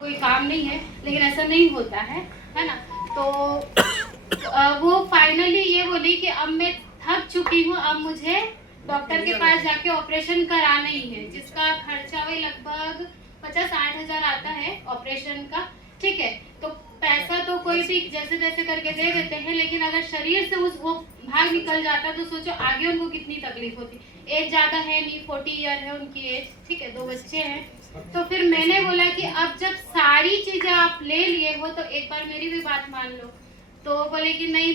कोई काम नहीं है, लेकिन ऐसा नहीं होता है ना। तो वो फाइनली ये बोली कि अब मैं थक चुकी हूँ, अब मुझे डॉक्टर के पास जाके ऑपरेशन कराना ही है, जिसका खर्चा वही लगभग 50-60 हजार आता है ऑपरेशन का। ठीक है, तो पैसा तो कोई भी जैसे तैसे करके दे देते हैं, लेकिन अगर शरीर से वो भाग निकल जाता तो सोचो आगे उनको कितनी तकलीफ होती। एज ज्यादा है नहीं, 40 ईयर है उनकी एज। ठीक है, 2 बच्चे हैं। तो फिर मैंने बोला कि अब जब सारी चीजें आप ले लिए हो तो एक बार मेरी भी बात मान लो। तो बोले कि नहीं,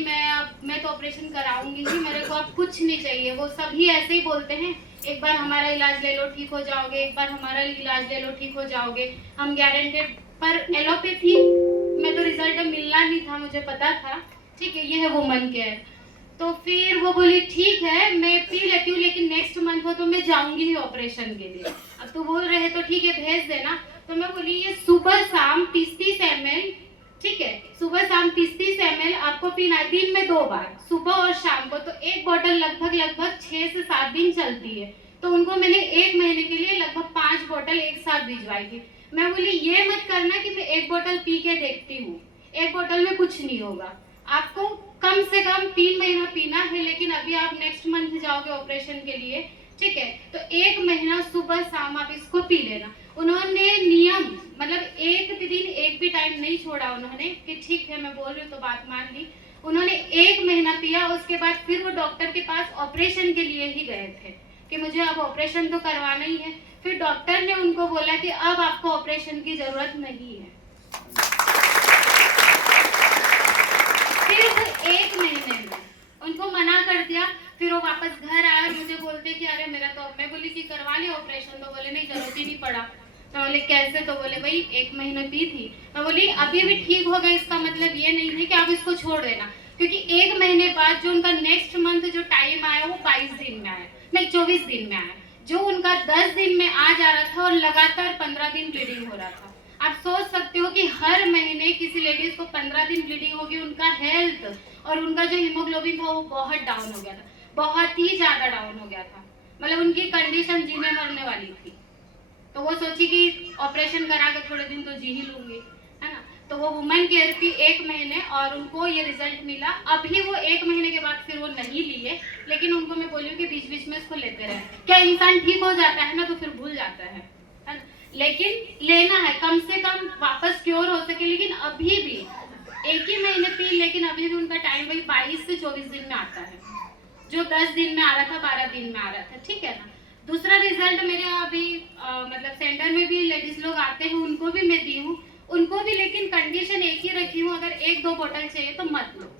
मैं तो ऑपरेशन कराऊंगी ही, मेरे को अब कुछ नहीं चाहिए। वो सभी ऐसे ही बोलते हैं, एक बार हमारा इलाज ले लो ठीक हो जाओगे, एक बार हमारा इलाज ले लो ठीक हो जाओगे, हम गारंटेड। पर एलोपैथी में तो रिजल्ट मिलना नहीं था, मुझे पता था। ठीक है, ये है वुमन केयर। तो फिर वो बोली ठीक है मैं पी लेती हूँ, लेकिन नेक्स्ट मंथ हो तो मैं जाऊंगी ही ऑपरेशन के लिए। अब तो बोल रहे तो ठीक है भेज देना। तो मैं बोली ये सुबह शाम 30-30 ml, ठीक है, सुबह शाम 30-30 ml आपको पीना है, दिन में 2 बार, सुबह और शाम को। तो एक बोतल लगभग 6 से 7 दिन चलती है। तो उनको मैंने 1 महीने के लिए लगभग 5 बोतल एक साथ भिजवाई थी। मैं बोली ये मत करना कि मैं 1 बोतल पी के देखती हूँ, 1 बोतल में कुछ नहीं होगा, आपको कम से कम 3 महीना पीना है। लेकिन अभी आप नेक्स्ट मंथ जाओगे ऑपरेशन के लिए, ठीक है, तो 1 महीना सुबह शाम आप इसको पी लेना। उन्होंने नियम मतलब एक भी दिन एक भी टाइम नहीं छोड़ा उन्होंने, कि ठीक है मैं बोल रही हूँ तो बात मान ली। उन्होंने 1 महीना पिया, उसके बाद फिर वो डॉक्टर के पास ऑपरेशन के लिए ही गए थे कि मुझे अब ऑपरेशन तो करवाना ही है। फिर डॉक्टर ने उनको बोला कि अब आपको ऑपरेशन की जरूरत नहीं है। सिर्फ 1 महीने में उनको मना कर दिया। फिर वो वापस घर आए और मुझे बोलते कि अरे मेरा तो, मैं बोली कि करवा लिया ऑपरेशन। तो बोले नहीं जरूरत ही नहीं पड़ा। तो बोले कैसे? तो बोले भाई 1 महीने पी थी। मैं बोली अभी भी ठीक हो गया, इसका मतलब ये नहीं है कि आप इसको छोड़ देना, क्योंकि 1 महीने बाद जो उनका नेक्स्ट मंथ जो टाइम आया वो 22 दिन में आया, नहीं 24 दिन में आया। जो उनका 10 दिन में आ जा रहा था और लगातार 15 दिन ब्लीडिंग हो रहा था। आप सोच सकते हो कि हर महीने किसी लेडीज को 15 दिन ब्लीडिंग होगी, उनका हेल्थ और उनका जो हीमोग्लोबिन था वो बहुत डाउन हो गया था, बहुत ही ज्यादा डाउन हो गया था। मतलब उनकी कंडीशन जीने मरने वाली थी। तो वो सोची कि ऑपरेशन करा के थोड़े दिन तो जी ही लूंगी, है ना। तो वो वुमेन केयर की 1 महीने और उनको ये रिजल्ट मिला। अभी वो 1 महीने के बाद फिर वो नहीं लिए, लेकिन उनको मैं बोली कि बीच बीच में इसको लेते रहे। क्या इंसान ठीक हो जाता है ना तो फिर भूल जाता है ना, लेकिन लेना है कम से कम वापस क्योर हो सके। लेकिन अभी भी 1 ही महीने पी, लेकिन अभी भी उनका टाइम वही 22 से 24 दिन में आता है, जो 10 दिन में आ रहा था 12 दिन में आ रहा था। ठीक है ना। दूसरा रिजल्ट मेरे अभी मतलब सेंटर में भी लेडीज लोग आते हैं, उनको भी मैं दी हूँ, उनको भी, लेकिन कंडीशन एक ही रखी हूँ, अगर 1-2 बोतल चाहिए तो मत लो।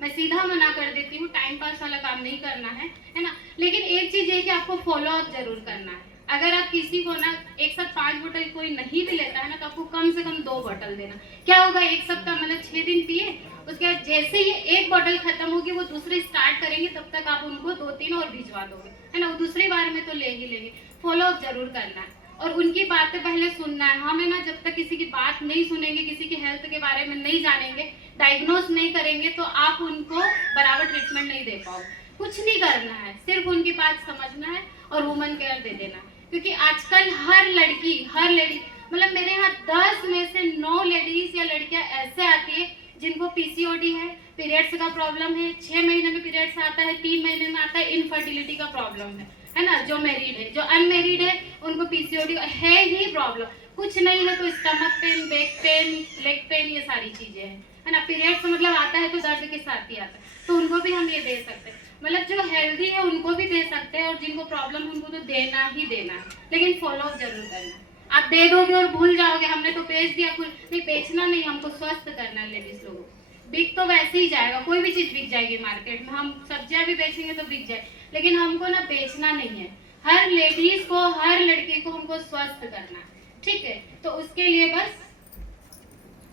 मैं सीधा मना कर देती हूँ, टाइम पास वाला काम नहीं करना है ना। लेकिन एक चीज है कि आपको फॉलो अप जरूर करना है। अगर आप किसी को ना एक साथ 5 बोतल कोई नहीं भी लेता है ना, तो आपको कम से कम 2 बोतल देना। क्या होगा, एक सप्ताह मतलब 6 दिन पिए, उसके बाद जैसे ही 1 बोतल खत्म होगी वो दूसरी स्टार्ट करेंगे, तब तक आप उनको 2-3 और भिजवा दोगे, है ना। वो दूसरी बार में तो ले ही लेंगे। फॉलो अप जरूर करना है और उनकी बातें पहले सुनना है। हमें ना जब तक किसी की बात नहीं सुनेंगे, किसी की हेल्थ के बारे में नहीं जानेंगे, डायग्नोस नहीं करेंगे, तो आप उनको बराबर ट्रीटमेंट नहीं दे पाओगे। कुछ नहीं करना है, सिर्फ उनकी बात समझना है और वुमन केयर दे देना है। क्योंकि आजकल हर लेडी मतलब मेरे यहाँ 10 में से 9 लेडीज या लड़कियां ऐसे आती है जिनको पीसीओडी है, पीरियड्स का प्रॉब्लम है, 6 महीने में पीरियड्स आता है, 3 महीने में आता है, इनफर्टिलिटी का प्रॉब्लम है ना। जो मैरिड है, जो अनमेरिड है, उनको पीसीओडी है ही प्रॉब्लम। कुछ नहीं है तो stomach pain, back pain, leg pain, ये सारी चीजें है ना। पीरियड्स मतलब आता है तो दर्द के साथ ही आता है, तो उनको भी हम ये दे सकते हैं। मतलब जो हेल्दी है उनको भी दे सकते हैं, और जिनको प्रॉब्लम उनको तो देना ही देना है, लेकिन फॉलो अप जरूर करना। आप दे दोगे और भूल जाओगे, हमने तो बेच दिया, कुछ नहीं, बेचना नहीं, हमको स्वस्थ करना है लेडीज लोगों को। बिक तो वैसे ही जाएगा, कोई भी चीज बिक जाएगी मार्केट में, हम सब्जियां भी बेचेंगे तो बिक जाए, लेकिन हमको ना बेचना नहीं है। हर लेडीज को, हर लड़की को हमको स्वस्थ करना है, ठीक है। तो उसके लिए बस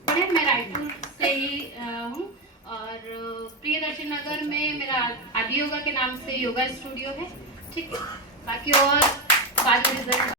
मैं रायपुर से ही हूँ, और प्रियदर्शी नगर में मेरा आदि योगा के नाम से योगा स्टूडियो है, ठीक है। बाकी और बाद में रिजल्ट